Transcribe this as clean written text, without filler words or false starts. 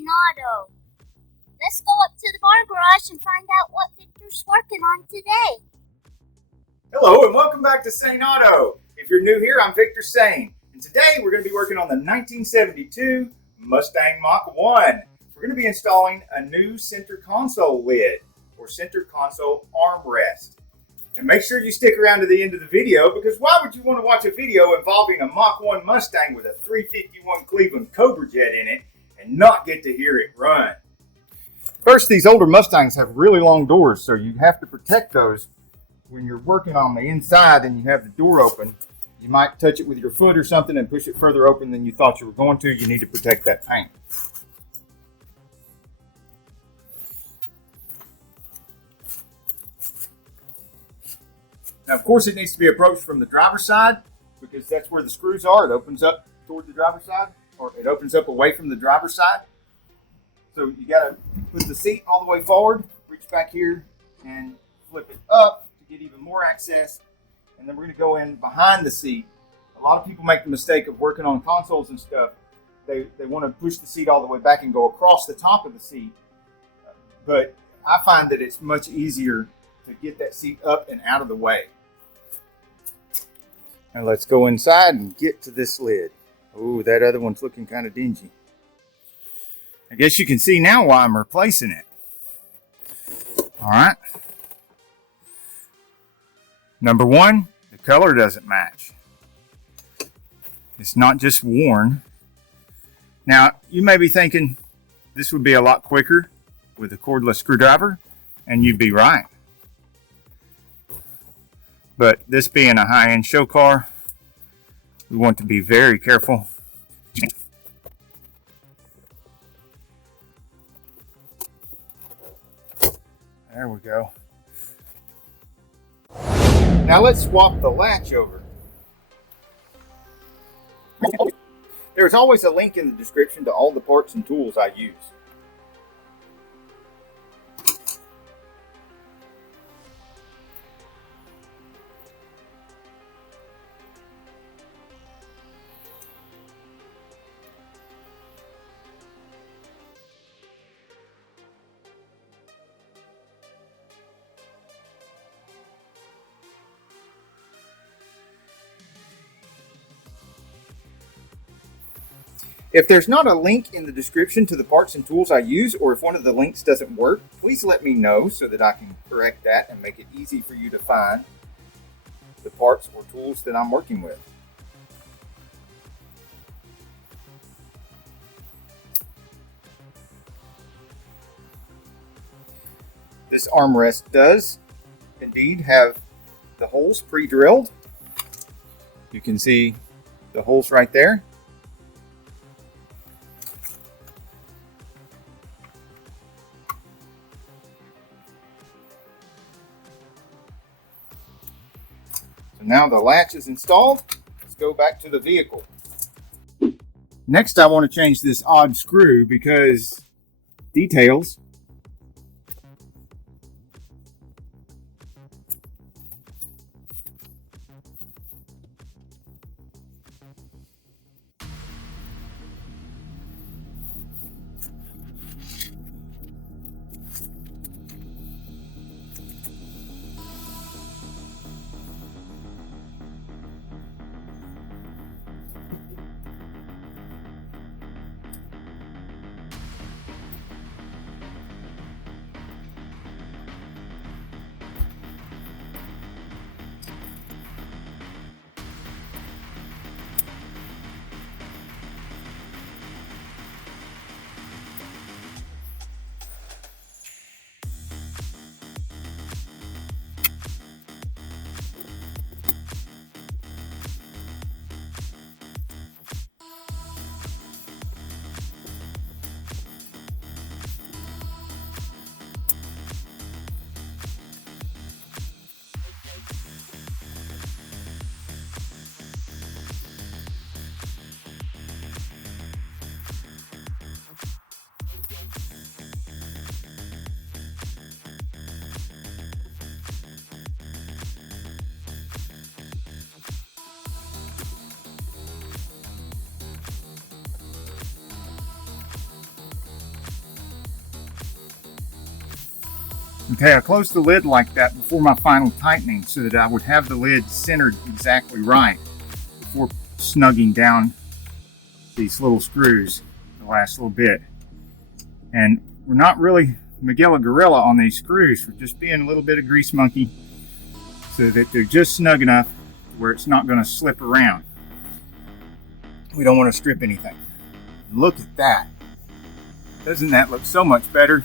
Saneauto. Let's go up to the bar garage and find out what Victor's working on today. Hello and welcome back to Saneauto. If you're new here, I'm Victor Sane. And today we're going to be working on the 1972 Mustang Mach-1. We're going to be installing a new center console lid or center console armrest. And make sure you stick around to the end of the video, because why would you want to watch a video involving a Mach-1 Mustang with a 351 Cleveland Cobra jet in it and not get to hear it run? First, these older Mustangs have really long doors, so you have to protect those when you're working on the inside and you have the door open. You might touch it with your foot or something and push it further open than you thought you were going to. You need to protect that paint. Now, of course, it needs to be approached from the driver's side, because that's where the screws are. It opens up toward the driver's side, or it opens up away from the driver's side. So you got to put the seat all the way forward, reach back here and flip it up to get even more access. And then we're going to go in behind the seat. A lot of people make the mistake of working on consoles and stuff. They want to push the seat all the way back and go across the top of the seat. But I find that it's much easier to get that seat up and out of the way. Now let's go inside and get to this lid. Oh, that other one's looking kind of dingy. I guess you can see now why I'm replacing it. All right. Number one, the color doesn't match. It's not just worn. Now, you may be thinking this would be a lot quicker with a cordless screwdriver, and you'd be right. But this being a high-end show car, we want to be very careful. There we go. Now let's swap the latch over. There's always a link in the description to all the parts and tools I use. If there's not a link in the description to the parts and tools I use, or if one of the links doesn't work, please let me know so that I can correct that and make it easy for you to find the parts or tools that I'm working with. This armrest does indeed have the holes pre-drilled. You can see the holes right there. So now the latch is installed. Let's go back to the vehicle. Next, I want to change this odd screw because details. Okay, I closed the lid like that before my final tightening so that I would have the lid centered exactly right before snugging down these little screws the last little bit. And we're not really Miguel Gorilla on these screws. We're just being a little bit of grease monkey so that they're just snug enough where it's not going to slip around. We don't want to strip anything. Look at that. Doesn't that look so much better?